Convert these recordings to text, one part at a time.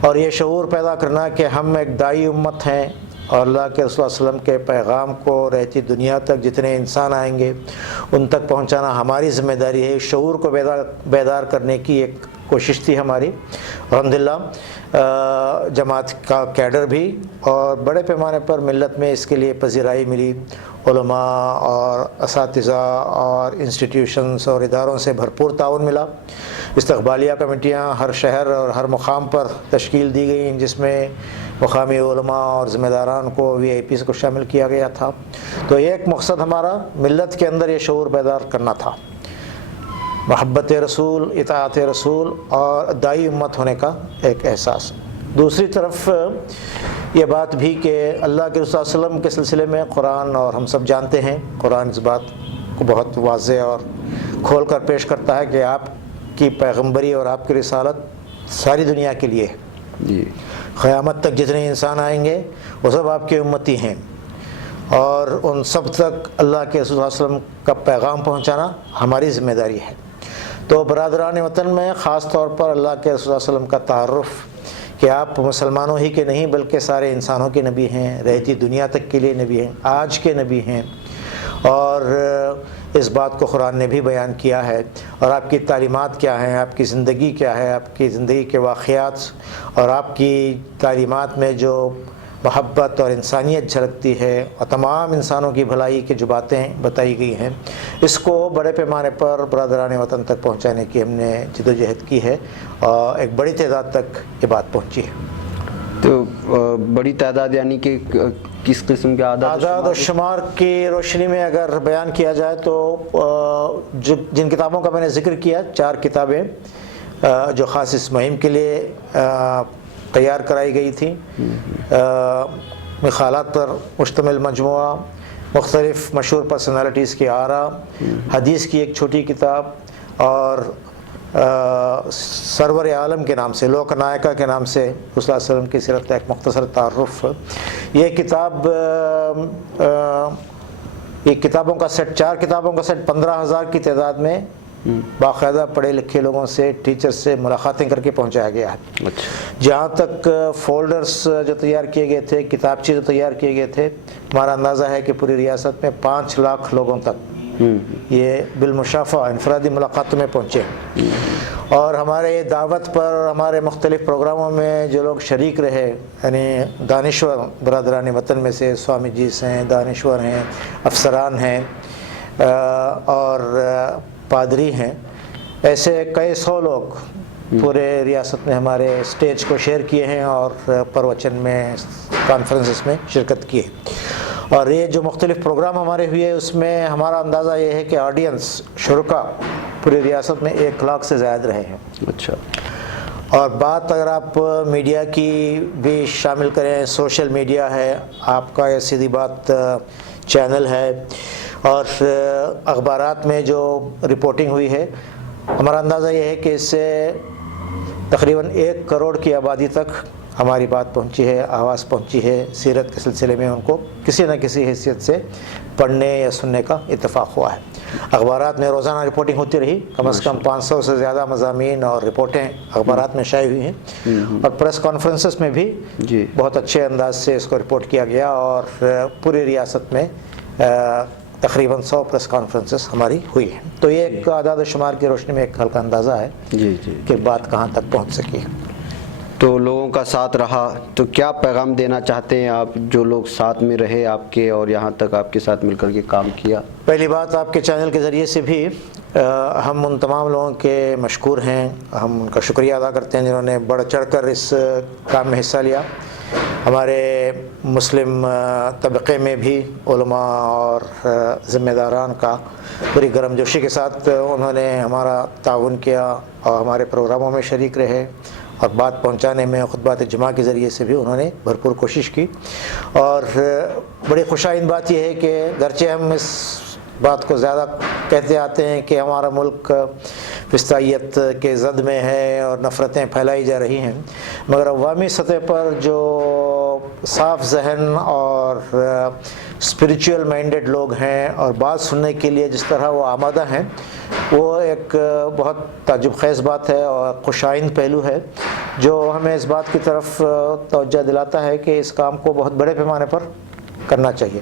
اور یہ شعور پیدا کرنا کہ ہم ایک دائی امت ہیں اور اللہ کے رسول صلی اللہ علیہ وسلم کے پیغام کو رہتی دنیا تک جتنے انسان آئیں گے ان تک پہنچانا ہماری ذمہ داری ہے. شعور کو بیدار کرنے کی ایک کوشش تھی ہماری. الحمدللہ جماعت کا کیڈر بھی اور بڑے پیمانے پر ملت میں اس کے لیے پذیرائی ملی. علماء اور اساتذہ اور انسٹیٹیوشنز اور اداروں سے بھرپور تعاون ملا. استقبالیہ کمیٹیاں ہر شہر اور ہر مقام پر تشکیل دی گئیں جس میں مقامی علماء اور ذمہ داران کو VIPs کو شامل کیا گیا تھا. تو ایک مقصد ہمارا ملت کے اندر یہ شعور بیدار کرنا تھا، محبت رسول، اطاعت رسول اور دائی امت ہونے کا ایک احساس. دوسری طرف یہ بات بھی کہ اللہ کے رسول صلی اللہ علیہ وسلم کے سلسلے میں قرآن، اور ہم سب جانتے ہیں قرآن اس بات کو بہت واضح اور کھول کر پیش کرتا ہے کہ آپ کی پیغمبری اور آپ کی رسالت ساری دنیا کے لیے ہے. جی، قیامت تک جتنے انسان آئیں گے وہ سب آپ کے امتی ہیں اور ان سب تک اللہ کے رسول صلی اللہ علیہ وسلم کا پیغام پہنچانا ہماری ذمہ داری ہے. تو برادران وطن میں خاص طور پر اللہ کے رسول صلی اللہ علیہ وسلم کا تعارف کہ آپ مسلمانوں ہی کے نہیں بلکہ سارے انسانوں کے نبی ہیں، رہتی دنیا تک کے لیے نبی ہیں، آج کے نبی ہیں. اور اس بات کو قرآن نے بھی بیان کیا ہے. اور آپ کی تعلیمات کیا ہیں، آپ کی زندگی کیا ہے، آپ کی زندگی کے واقعات اور آپ کی تعلیمات میں جو محبت اور انسانیت جھلکتی ہے اور تمام انسانوں کی بھلائی کی جو باتیں بتائی گئی ہیں، اس کو بڑے پیمانے پر برادران وطن تک پہنچانے کی ہم نے جدوجہد کی ہے اور ایک بڑی تعداد تک یہ بات پہنچی ہے. تو بڑی تعداد یعنی کہ کس قسم کے اعداد و شمار کی روشنی میں اگر بیان کیا جائے تو جن کتابوں کا میں نے ذکر کیا 4 کتابیں جو خاص اس مہم کے لیے تیار کرائی گئی تھیں، مخالات پر مشتمل مجموعہ، مختلف مشہور پرسنالٹیز کی آراء، حدیث کی ایک چھوٹی کتاب اور سرور عالم کے نام سے، لوک نائکا کے نام سے رسول اللہ علیہ وسلم کی سیرت کا ایک مختصر تعارف. یہ کتاب یہ کتابوں کا سیٹ 4 کتابوں کا سیٹ 15,000 کی تعداد میں باقاعدہ پڑھے لکھے لوگوں سے، ٹیچر سے ملاقاتیں کر کے پہنچایا گیا ہے. جہاں تک فولڈرز جو تیار کیے گئے تھے، کتابچے جو تیار کیے گئے تھے، ہمارا اندازہ ہے کہ پوری ریاست میں 5 لاکھ لوگوں تک یہ بالمشافہ انفرادی ملاقاتوں میں پہنچے. اور ہمارے دعوت پر ہمارے مختلف پروگراموں میں جو لوگ شریک رہے، یعنی دانشور برادران وطن میں سے سوامی جی ہیں، دانشور ہیں، افسران ہیں اور پادری ہیں، ایسے کئی 100 لوگ پورے ریاست میں ہمارے سٹیج کو شیئر کیے ہیں اور پروچن میں، کانفرنسز میں شرکت کی ہے. اور یہ جو مختلف پروگرام ہمارے ہوئے اس میں ہمارا اندازہ یہ ہے کہ آڈینس شرکا پوری ریاست میں 1 لاکھ سے زائد رہے ہیں. اچھا. اور بات اگر آپ میڈیا کی بھی شامل کریں، سوشل میڈیا ہے آپ کا، یہ سیدھی بات چینل ہے اور اخبارات میں جو رپورٹنگ ہوئی ہے، ہمارا اندازہ یہ ہے کہ اس سے تقریباً 1 کروڑ کی آبادی تک ہماری بات پہنچی ہے، آواز پہنچی ہے. سیرت کے سلسلے میں ان کو کسی نہ کسی حیثیت سے پڑھنے یا سننے کا اتفاق ہوا ہے. اخبارات میں روزانہ رپورٹنگ ہوتی رہی، کم از کم 500 سے زیادہ مضامین اور رپورٹیں اخبارات میں شائع ہوئی ہیں. اور پریس کانفرنسز میں بھی بہت اچھے انداز سے اس کو رپورٹ کیا گیا اور پوری ریاست میں تقریباً 100 پریس کانفرنسز ہماری ہوئی ہیں. تو یہ ایک اعداد و شمار کی روشنی میں ایک ہلکا اندازہ ہے کہ بات کہاں تک پہنچ سکی. تو لوگوں کا ساتھ رہا، تو کیا پیغام دینا چاہتے ہیں آپ جو لوگ ساتھ میں رہے آپ کے اور یہاں تک آپ کے ساتھ مل کر کے کام کیا؟ پہلی بات، آپ کے چینل کے ذریعے سے بھی ہم ان تمام لوگوں کے مشکور ہیں، ہم ان کا شکریہ ادا کرتے ہیں جنہوں نے بڑھ چڑھ کر اس کام میں حصہ لیا. ہمارے مسلم طبقے میں بھی علماء اور ذمہ داران کا بڑی گرم جوشی کے ساتھ انہوں نے ہمارا تعاون کیا اور ہمارے پروگراموں میں شریک رہے اور بات پہنچانے میں خطبات جمعہ کے ذریعے سے بھی انہوں نے بھرپور کوشش کی. اور بڑی خوشائند بات یہ ہے کہ گرچہ ہم اس بات کو زیادہ کہتے آتے ہیں کہ ہمارا ملک فسطائیت کے زد میں ہے اور نفرتیں پھیلائی جا رہی ہیں، مگر عوامی سطح پر جو صاف ذہن اور اسپریچول مائنڈڈ لوگ ہیں اور بات سننے کے لیے جس طرح وہ آمادہ ہیں، وہ ایک بہت تعجب خیز بات ہے اور خوشائند پہلو ہے. جو ہمیں اس بات کی طرف توجہ دلاتا ہے کہ اس کام کو بہت بڑے پیمانے پر کرنا چاہیے۔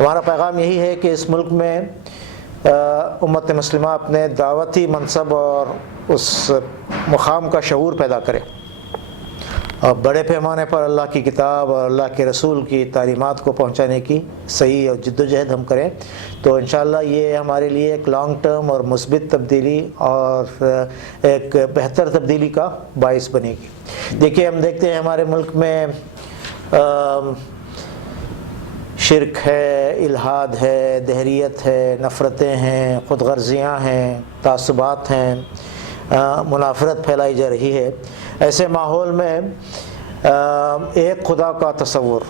ہمارا پیغام یہی ہے کہ اس ملک میں امت مسلمہ اپنے دعوتی منصب اور اس مقام کا شعور پیدا کرے اور بڑے پیمانے پر اللہ کی کتاب اور اللہ کے رسول کی تعلیمات کو پہنچانے کی صحیح اور جد و جہد ہم کریں تو انشاءاللہ یہ ہمارے لیے ایک لانگ ٹرم اور مثبت تبدیلی اور ایک بہتر تبدیلی کا باعث بنے گی۔ دیکھیے ہم دیکھتے ہیں ہمارے ملک میں شرک ہے، الحاد ہے، دہریت ہے، نفرتیں ہیں، خود غرضیاں ہیں، تعصبات ہیں، منافرت پھیلائی جا رہی ہے۔ ایسے ماحول میں ایک خدا کا تصور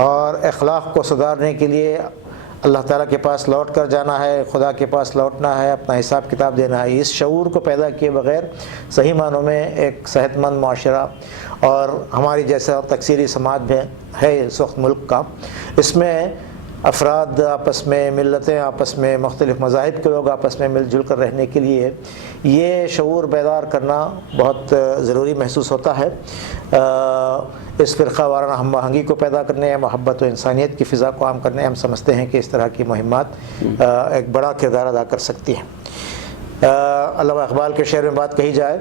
اور اخلاق کو سدھارنے کے لیے اللہ تعالیٰ کے پاس لوٹ کر جانا ہے، خدا کے پاس لوٹنا ہے، اپنا حساب کتاب دینا ہے۔ اس شعور کو پیدا کیے بغیر صحیح معنوں میں ایک صحت مند معاشرہ اور ہماری جیسا تکثیری سماج ہے اس وقت ملک کا، اس میں افراد آپس میں، ملتیں آپس میں، مختلف مذاہب کے لوگ آپس میں مل جل کر رہنے کے لیے یہ شعور بیدار کرنا بہت ضروری محسوس ہوتا ہے۔ اس فرقہ وارانہ ہم آہنگی کو پیدا کرنے، محبت و انسانیت کی فضا کو عام کرنے، ہم سمجھتے ہیں کہ اس طرح کی مہمات ایک بڑا کردار ادا کر سکتی ہیں۔ علامہ اقبال کے شعر میں بات کہی جائے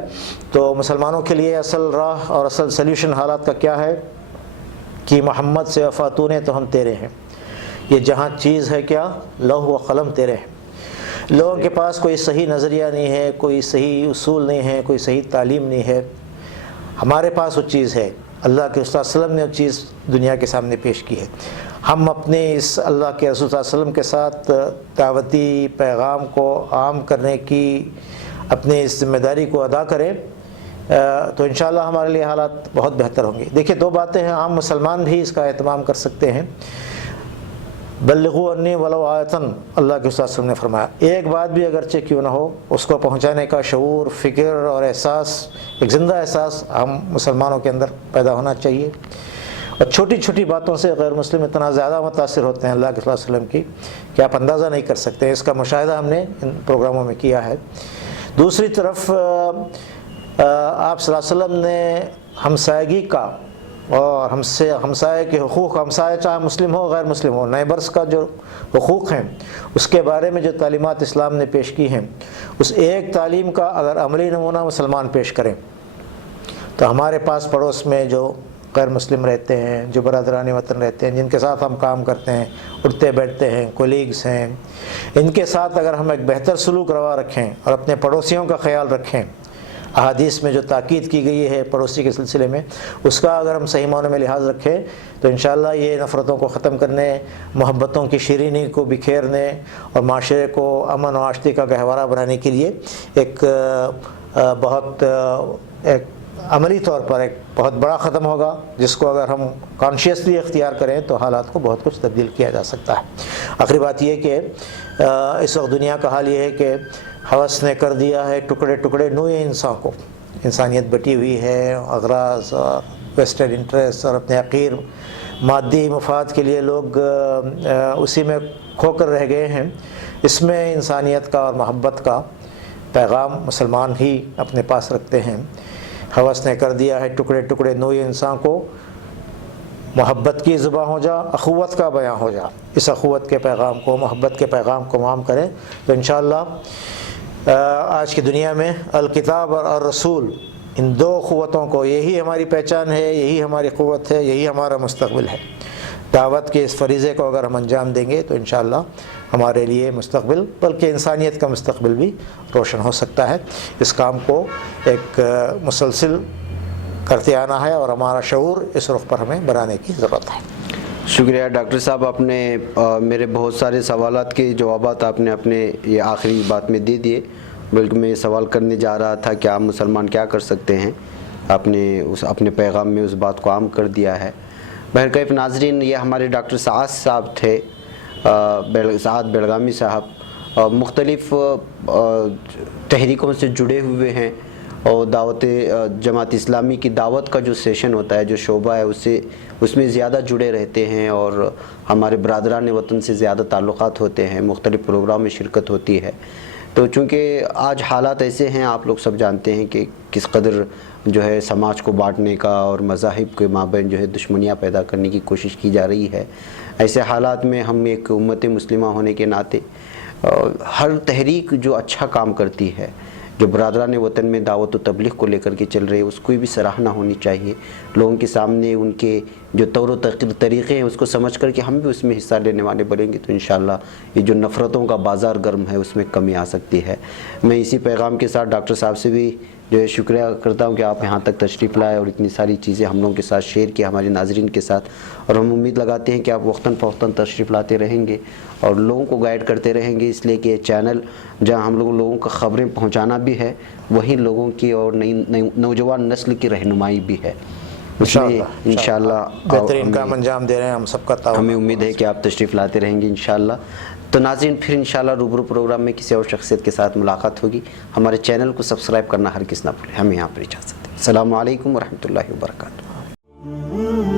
تو مسلمانوں کے لیے اصل راہ اور اصل سلیوشن حالات کا کیا ہے کہ محمد سے وفاتون تو ہم تیرے ہیں، یہ جہاں چیز ہے کیا لوح و قلم تیرے ہیں۔ لوگوں کے پاس کوئی صحیح نظریہ نہیں ہے، کوئی صحیح اصول نہیں ہے، کوئی صحیح تعلیم نہیں ہے، ہمارے پاس وہ چیز ہے۔ اللہ کے رسول صلی اللہ علیہ وسلم نے وہ چیز دنیا کے سامنے پیش کی ہے۔ ہم اپنے اس اللہ کے رسول صلی اللہ علیہ وسلم کے ساتھ دعوتی پیغام کو عام کرنے کی اپنی اس ذمہ داری کو ادا کریں تو انشاءاللہ ہمارے لیے حالات بہت بہتر ہوں گے۔ دیکھیے دو باتیں ہیں، عام مسلمان بھی اس کا اہتمام کر سکتے ہیں۔ بلغوا انی ولو آیتن، اللہ کے رسول صلی اللہ علیہ وسلم نے فرمایا ایک بات بھی اگرچہ کیوں نہ ہو اس کو پہنچانے کا شعور، فکر اور احساس، ایک زندہ احساس ہم مسلمانوں کے اندر پیدا ہونا چاہیے۔ اور چھوٹی چھوٹی باتوں سے غیر مسلم اتنا زیادہ متاثر ہوتے ہیں اللہ کے صلی اللہ علیہ وسلم کی کہ آپ اندازہ نہیں کر سکتے۔ اس کا مشاہدہ ہم نے ان پروگراموں میں کیا ہے۔ دوسری طرف آپ صلی اللہ علیہ وسلم نے ہمسایگی کا اور ہمسائے کے حقوق، ہمسائے چاہے مسلم ہو غیر مسلم ہو، نیبرس کا جو حقوق ہیں اس کے بارے میں جو تعلیمات اسلام نے پیش کی ہیں، اس ایک تعلیم کا اگر عملی نمونہ مسلمان پیش کریں تو ہمارے پاس پڑوس میں جو غیر مسلم رہتے ہیں، جو برادران وطن رہتے ہیں، جن کے ساتھ ہم کام کرتے ہیں، اٹھتے بیٹھتے ہیں، کولیگز ہیں، ان کے ساتھ اگر ہم ایک بہتر سلوک روا رکھیں اور اپنے پڑوسیوں کا خیال رکھیں، احادیث میں جو تاکید کی گئی ہے پڑوسی کے سلسلے میں اس کا اگر ہم صحیح معنوں میں لحاظ رکھیں تو انشاءاللہ یہ نفرتوں کو ختم کرنے، محبتوں کی شیرینی کو بکھیرنے اور معاشرے کو امن و آشتی کا گہوارہ بنانے کے لیے ایک بہت ایک عملی طور پر ایک بہت بڑا قدم ہوگا، جس کو اگر ہم کانشیسلی اختیار کریں تو حالات کو بہت کچھ تبدیل کیا جا سکتا ہے۔ آخری بات یہ کہ اس وقت دنیا کا حال یہ ہے کہ ہوس نے کر دیا ہے ٹکڑے ٹکڑے نوع انسان کو، انسانیت بٹی ہوئی ہے اغراض اور ویسٹڈ انٹرسٹ اور اپنے حقیر مادی مفاد کے لیے لوگ اسی میں کھو کر رہ گئے ہیں۔ اس میں انسانیت کا اور محبت کا پیغام مسلمان ہی اپنے پاس رکھتے ہیں۔ ہوس نے کر دیا ہے ٹکڑے ٹکڑے نوع انسان کو، محبت کی زباں ہو جا، اخوت کا بیان ہو جا۔ اس اخوت کے پیغام کو، محبت کے پیغام کو عام کریں تو انشاءاللہ آج کی دنیا میں الکتاب اور الرسول، ان دو قوتوں کو، یہی ہماری پہچان ہے، یہی ہماری قوت ہے، یہی ہمارا مستقبل ہے۔ دعوت کے اس فریضے کو اگر ہم انجام دیں گے تو انشاءاللہ ہمارے لیے مستقبل، بلکہ انسانیت کا مستقبل بھی روشن ہو سکتا ہے۔ اس کام کو ایک مسلسل کرتے آنا ہے اور ہمارا شعور اس رخ پر ہمیں بنانے کی ضرورت ہے۔ شکریہ ڈاکٹر صاحب، آپ نے میرے بہت سارے سوالات کے جوابات آپ نے اپنے یہ آخری بات میں دے دیے، بلکہ میں یہ سوال کرنے جا رہا تھا کہ عام مسلمان کیا کر سکتے ہیں، آپ نے اپنے پیغام میں اس بات کو عام کر دیا ہے۔ بہرکیف ناظرین، یہ ہمارے ڈاکٹر سعد صاحب تھے، سعد بیلگامی صاحب، مختلف تحریکوں سے جڑے ہوئے ہیں اور دعوت جماعت اسلامی کی دعوت کا جو سیشن ہوتا ہے، جو شعبہ ہے، اس میں زیادہ جڑے رہتے ہیں اور ہمارے برادران وطن سے زیادہ تعلقات ہوتے ہیں، مختلف پروگرام میں شرکت ہوتی ہے۔ تو چونکہ آج حالات ایسے ہیں، آپ لوگ سب جانتے ہیں کہ کس قدر جو ہے سماج کو بانٹنے کا اور مذاہب کے مابین جو ہے دشمنیاں پیدا کرنے کی کوشش کی جا رہی ہے۔ ایسے حالات میں ہم ایک امت مسلمہ ہونے کے ناطے ہر تحریک جو اچھا کام کرتی ہے، جو برادران وطن میں دعوت و تبلیغ کو لے کر کے چل رہے ہیں، اس کو بھی سراہنا ہونی چاہیے۔ لوگوں کے سامنے ان کے جو طور و طریقے ہیں اس کو سمجھ کر کے ہم بھی اس میں حصہ لینے والے بنیں گے، تو انشاءاللہ یہ جو نفرتوں کا بازار گرم ہے اس میں کمی آ سکتی ہے۔ میں اسی پیغام کے ساتھ ڈاکٹر صاحب سے بھی جو ہے شکریہ کرتا ہوں کہ آپ یہاں تک تشریف لائے اور اتنی ساری چیزیں ہم لوگوں کے ساتھ شیئر کی، ہمارے ناظرین کے ساتھ، اور ہم امید لگاتے ہیں کہ آپ وقتاً فوقتاً تشریف لاتے رہیں گے اور لوگوں کو گائیڈ کرتے رہیں گے، اس لیے کہ یہ چینل جہاں ہم لوگوں کو خبریں پہنچانا بھی ہے، وہیں لوگوں کی اور نوجوان نسل کی رہنمائی بھی ہے۔ اس میں انشاءاللہ بہترین کام انجام دے رہے ہیں، ہم سب کا تعاون۔ ہمیں امید ہے کہ آپ تشریف لاتے رہیں گے انشاءاللہ۔ تو ناظرین، پھر انشاءاللہ روبرو پروگرام میں کسی اور شخصیت کے ساتھ ملاقات ہوگی۔ ہمارے چینل کو سبسکرائب کرنا ہرگز نہ بھولیں۔ ہمیں یہاں پر اجازت ہے۔ السلام علیکم ورحمۃ اللہ وبرکاتہ۔